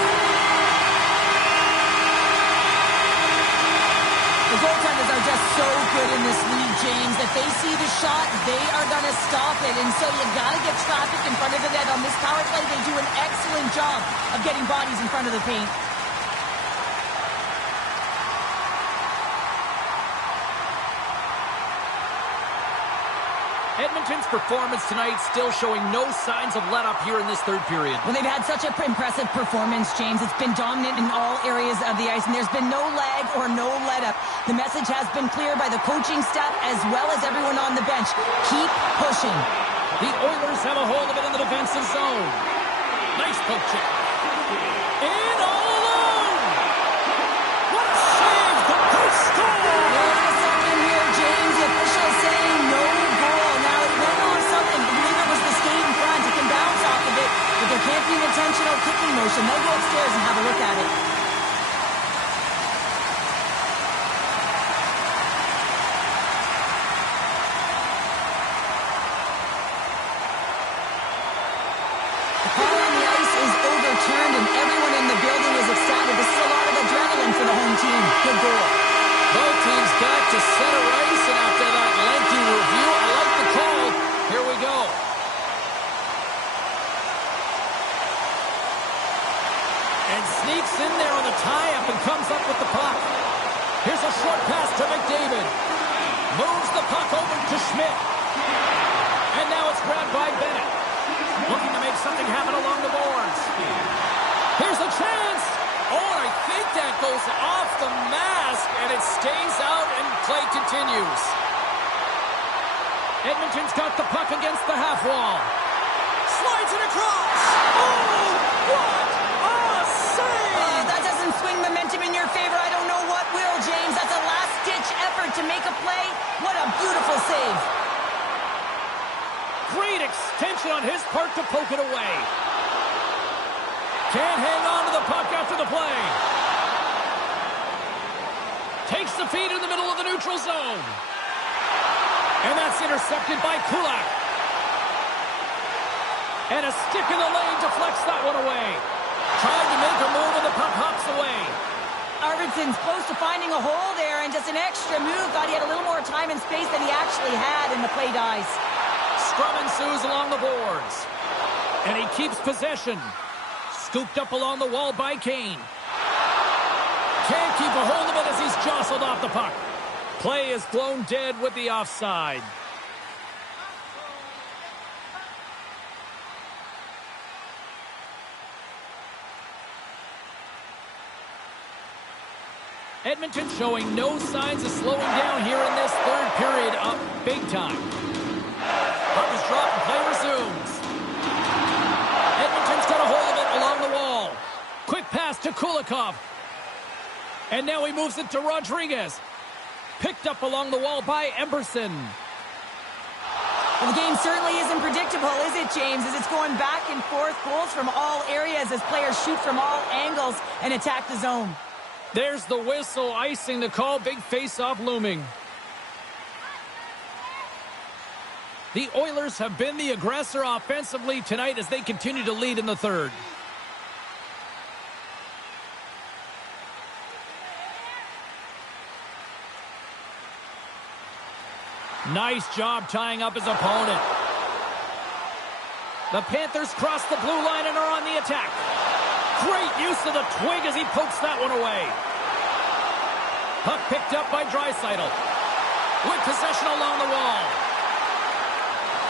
The goaltenders are just so good in this league, James. If they see the shot, they are going to stop it. And so you got to get traffic in front of the net. On this power play, they do an excellent job of getting bodies in front of the paint. Edmonton's performance tonight still showing no signs of let-up here in this third period. Well, they've had such an impressive performance, James. It's been dominant in all areas of the ice, and there's been no lag or no let-up. The message has been clear by the coaching staff as well as everyone on the bench. Keep pushing. The Oilers have a hold of it in the defensive zone. Nice poke check. In all alone. What a save! The post score! Wait a second here, James. The official saying no goal. Now, it went off something. I believe it was the skate in front. You can bounce off of it, but there can't be an intentional kicking motion. They'll go upstairs and have a look at it. The call on the ice is overturned, and everyone in the building is ecstatic. This is a lot of adrenaline for the home team. Good goal. Both teams got to center ice, and after that lengthy review, I like the call. Here we go. And sneaks in there on the tie-up and comes up with the puck. Here's a short pass to McDavid. Moves the puck over to Schmidt. And now it's grabbed by Bennett. Looking to make something happen along the boards. Here's a chance. Oh, and I think that goes off the mask, and it stays out, and play continues. Edmonton's got the puck against the half wall. Slides it across. Oh, what a save! That doesn't swing momentum in your favor. I don't know what will, James. That's a last-ditch effort to make a play. What a beautiful save. Great extension on his part to poke it away. Can't hang on to the puck after the play. Takes the feed in the middle of the neutral zone. And that's intercepted by Kulak. And a stick in the lane deflects that one away. Trying to make a move and the puck hops away. Arvidsson's close to finding a hole there, and just an extra move. Thought he had a little more time and space than he actually had, and the play dies. Scrum ensues along the boards. And he keeps possession. Scooped up along the wall by Kane. Can't keep a hold of it as he's jostled off the puck. Play is blown dead with the offside. Edmonton showing no signs of slowing down here in this third period, up big time. Puck is dropped and play resumes. Edmonton's got a hold of it along the wall. Quick pass to Kulikov. And now he moves it to Rodriguez. Picked up along the wall by Emberson. Well, the game certainly isn't predictable, is it, James? As it's going back and forth, goals from all areas as players shoot from all angles and attack the zone. There's the whistle, icing the call, big face-off looming. The Oilers have been the aggressor offensively tonight as they continue to lead in the third. Nice job tying up his opponent. The Panthers cross the blue line and are on the attack. Great use of the twig as he pokes that one away. Puck picked up by Draisaitl. With possession along the wall.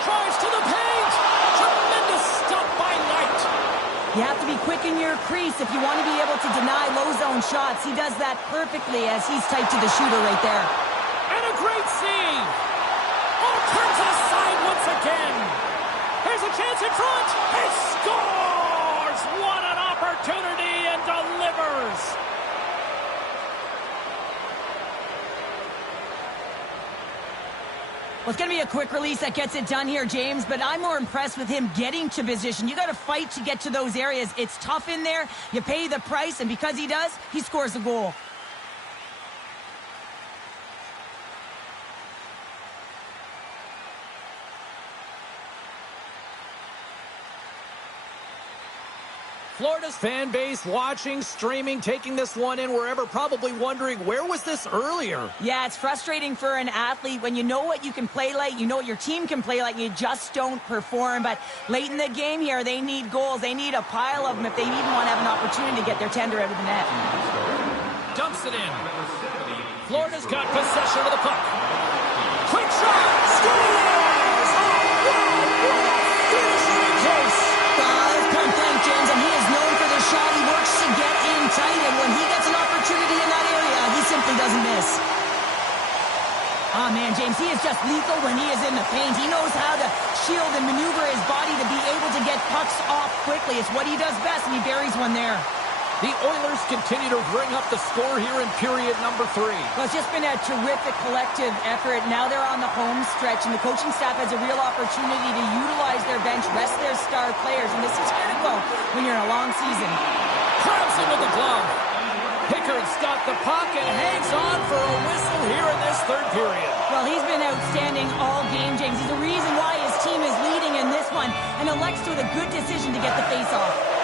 Drives to the paint. Tremendous stop by Knight. You have to be quick in your crease if you want to be able to deny low zone shots. He does that perfectly as he's tight to the shooter right there. And a great save. Oh, turns it aside once again. Here's a chance in front. He scores. What an opportunity and delivers. Well, it's going to be a quick release that gets it done here, James, but I'm more impressed with him getting to position. You got to fight to get to those areas. It's tough in there. You pay the price, and because he does, he scores a goal. Florida's fan base watching, streaming, taking this one in wherever, probably wondering, where was this earlier? Yeah, it's frustrating for an athlete when you know what you can play like, you know what your team can play like, and you just don't perform. But late in the game here, they need goals. They need a pile of them if they even want to have an opportunity to get their tender out of the net. Dumps it in. Florida's got possession of the puck. Quick shot! Scores! Oh, wow! What a finishing case! James, and he is known for the shot. He works to get in tight, and when he gets an opportunity in that area, he simply doesn't miss. Oh, man, James, he is just lethal when he is in the paint. He knows how to shield and maneuver his body to be able to get pucks off quickly. It's what he does best, and he buries one there. The Oilers continue to bring up the score here in period number 3. Well, it's just been a terrific collective effort. Now they're on the home stretch, and the coaching staff has a real opportunity to utilize their bench, rest their star players, and this is critical when you're in a long season. Grabs him with the glove. Pickard's got the puck and hangs on for a whistle here in this third period. Well, he's been outstanding all game, James. He's the reason why his team is leading in this one, and elects with a good decision to get the face-off.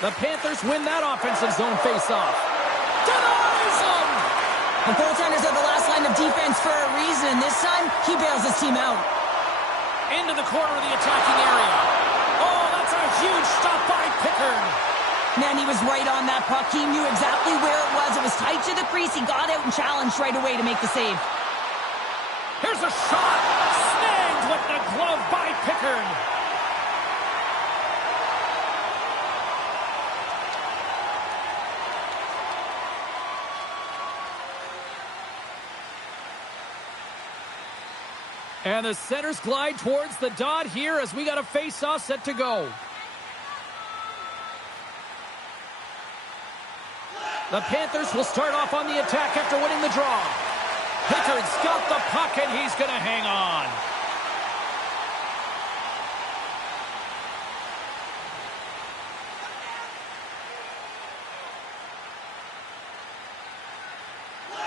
The Panthers win that offensive zone face-off. Denies him! The goaltenders are the last line of defense for a reason, and this time, he bails his team out. Into the corner of the attacking area. Oh, that's a huge stop by Pickard. Man, he was right on that puck. He knew exactly where it was. It was tight to the crease. He got out and challenged right away to make the save. Here's a shot. Snagged with the glove by Pickard. And the centers glide towards the dot here as we got a face-off set to go. The Panthers will start off on the attack after winning the draw. Pickard's got the puck and he's going to hang on.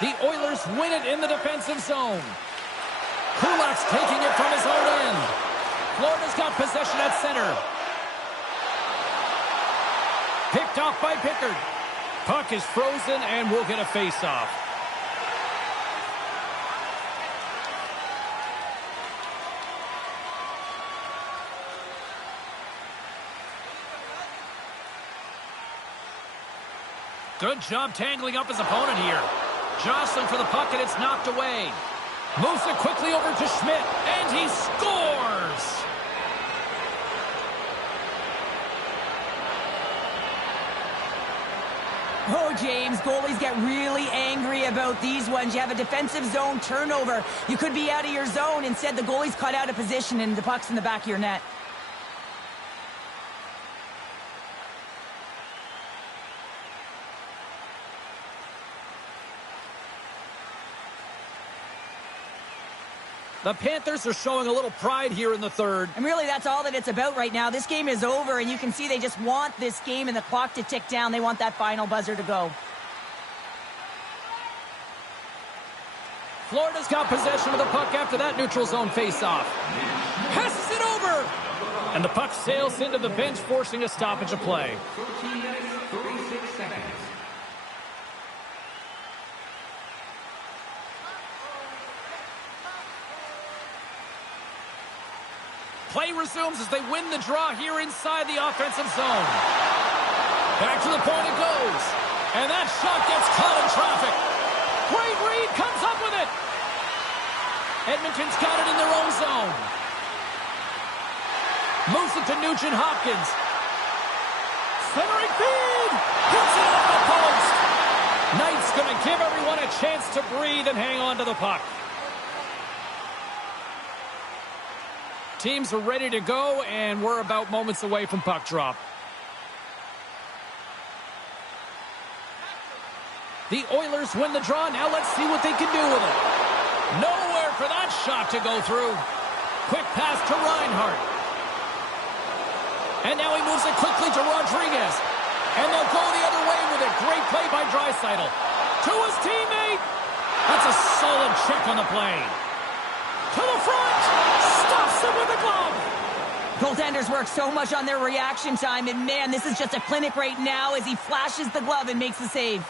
The Oilers win it in the defensive zone. Kulak's taking it from his own end. Florida's got possession at center. Picked off by Pickard. Puck is frozen and we'll get a face-off. Good job tangling up his opponent here. Jostling for the puck and it's knocked away. Moves it quickly over to Schmidt, and he scores! Oh, James, goalies get really angry about these ones. You have a defensive zone turnover. You could be out of your zone. Instead, the goalie's caught out of position, and the puck's in the back of your net. The Panthers are showing a little pride here in the third. And really, that's all that it's about right now. This game is over, and you can see they just want this game and the clock to tick down. They want that final buzzer to go. Florida's got possession of the puck after that neutral zone faceoff. Passes it over! And the puck sails into the bench, forcing a stoppage of play. 13 minutes, 36 seconds. Play resumes as they win the draw here inside the offensive zone. Back to the point it goes. And that shot gets caught in traffic. Great read, comes up with it. Edmonton's got it in their own zone. Moves it to Nugent Hopkins. Centering feed. Hits it off the post. Knight's going to give everyone a chance to breathe and hang on to the puck. Teams are ready to go, and we're about moments away from puck drop. The Oilers win the draw. Now let's see what they can do with it. Nowhere for that shot to go through. Quick pass to Reinhart. And now he moves it quickly to Rodriguez. And they'll go the other way with it. Great play by Draisaitl. To his teammate. That's a solid check on the play. To the front. Stops him with the glove. Goaltenders work so much on their reaction time, and man, this is just a clinic right now as he flashes the glove and makes the save.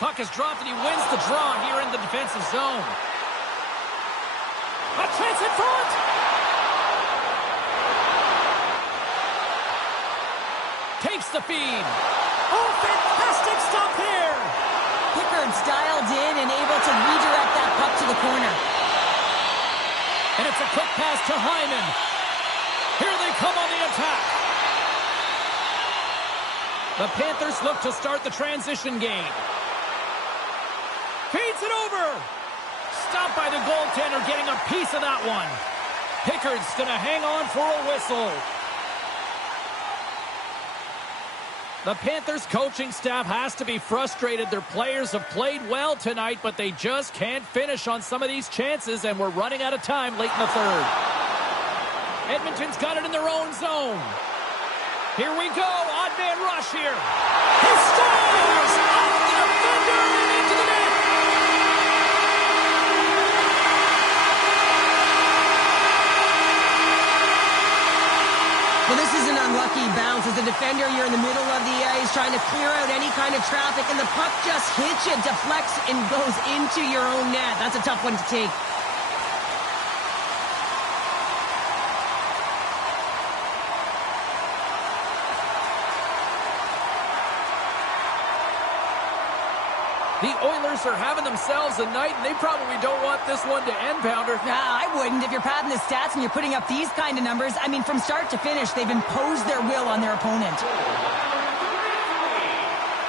Puck is dropped and he wins the draw here in the defensive zone. A chance in front! Takes the feed. Oh, fantastic stop there! Pickard's dialed in and able to redirect that puck to the corner. And it's a quick pass to Hyman. Here they come on the attack. The Panthers look to start the transition game. Feeds it over. Stopped by the goaltender, getting a piece of that one. Pickard's going to hang on for a whistle. The Panthers coaching staff has to be frustrated. Their players have played well tonight, but they just can't finish on some of these chances, and we're running out of time late in the third. Edmonton's got it in their own zone. Here we go. Odd man rush here. He scores! Off the defender and into the net. Well, this is an unlucky bounce. As a defender, you're in the middle of the ice trying to clear out any kind of traffic, and the puck just hits you, deflects, and goes into your own net. That's a tough one to take. The Oilers are having themselves a night, and they probably don't want this one to end, Pounder. Nah, I wouldn't. If you're padding the stats and you're putting up these kind of numbers, I mean, from start to finish, they've imposed their will on their opponent.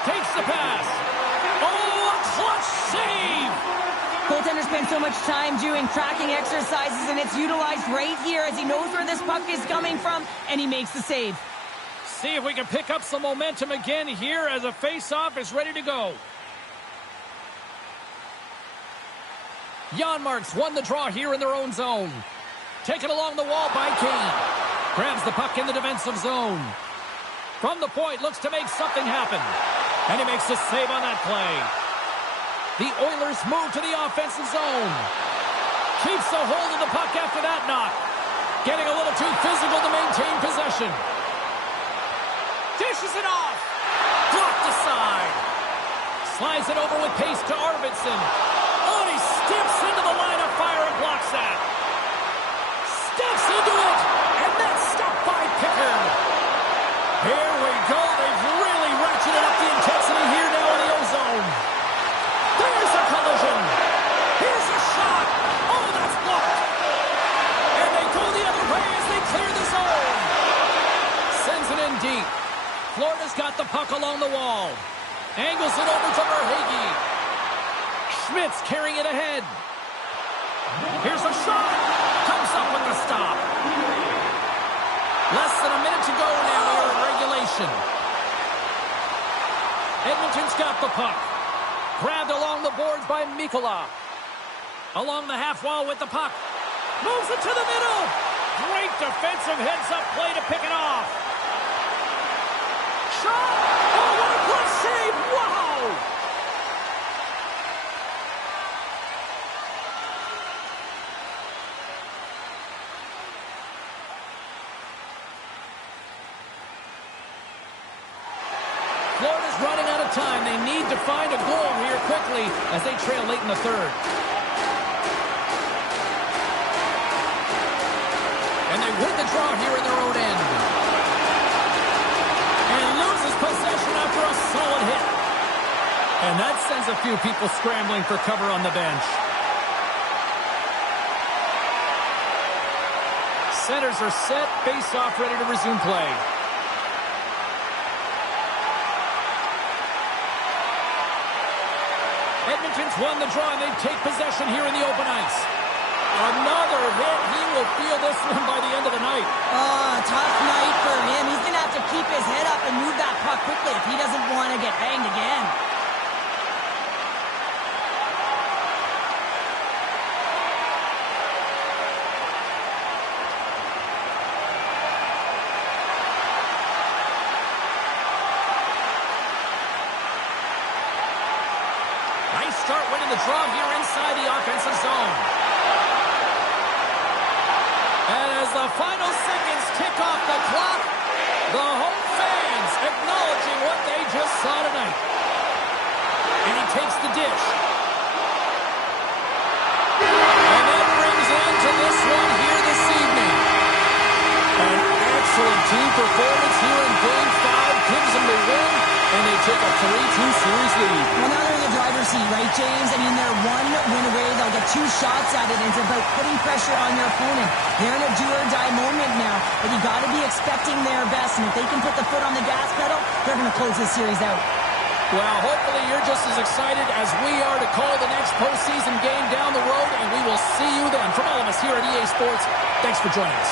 Takes the pass. Oh, a clutch save! Goaltender spends so much time doing tracking exercises, and it's utilized right here as he knows where this puck is coming from, and he makes the save. See if we can pick up some momentum again here as a face-off is ready to go. Janmark's won the draw here in their own zone. Taken along the wall by Kane. Grabs the puck in the defensive zone. From the point, looks to make something happen. And he makes the save on that play. The Oilers move to the offensive zone. Keeps a hold of the puck after that knock. Getting a little too physical to maintain possession. Dishes it off. Blocked aside. Slides it over with pace to Arvidsson. Oh, and he steps into the line of fire and blocks that. Steps into it. And that's stopped by Pickard. Here we go. They've really ratcheted up the intensity here now in the O-zone. There's a collision. Here's a shot. Oh, that's blocked. And they go the other way as they clear the zone. Sends it in deep. Florida's got the puck along the wall. Angles it over to Verhaeghe. Schmidt's carrying it ahead. Here's a shot. Comes up with the stop. Less than a minute to go now here in regulation. Edmonton's got the puck. Grabbed along the boards by Mikkola. Along the half wall with the puck. Moves it to the middle. Great defensive heads-up play to pick it off. Shot! Oh, what a glove save! Wow! Florida's running out of time. They need to find a goal here quickly as they trail late in the third. And they win the draw here in their own end. And loses possession after a solid hit. And that sends a few people scrambling for cover on the bench. Centers are set, face-off ready to resume play. Edmonton's won the draw, and they take possession here in the open ice. Another hit. He will feel this one by the end of the night. Tough night for him. He's going to have to keep his head up and move that puck quickly if he doesn't want to get banged again. Nice start winning the draw here inside the offensive zone. And as the final seconds tick off the clock, the home fans acknowledging what they just saw tonight. And he takes the dish. And that brings end to this one here this evening. An excellent team performance here in Game 5 gives them the win, and they take a 3-2 series lead. Well, now they're in the driver's seat, right, James? I mean, they're one win away. They'll get 2 shots at it, and it's about putting pressure on your opponent. They're in a do-or-die moment now, but you got to be expecting their best, and if they can put the foot on the gas pedal, they're going to close this series out. Well, hopefully you're just as excited as we are to call the next postseason game down the road, and we will see you then. From all of us here at EA Sports, thanks for joining us.